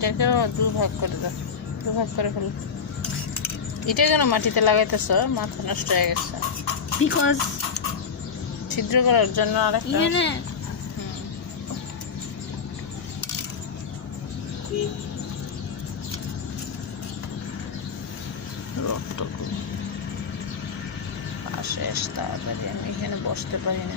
এটাকেও দুভাগ করে দাও, দুভাগ করে ফেলো। এটা কেন মাটিতে লাগাইতেছ? মাথা নষ্ট হয়ে গেছে। বিকজ ছিদ্র করার জন্য আরেকটা। শেষ তাড়াতাড়ি, আমি এখানে বসতে পারি না।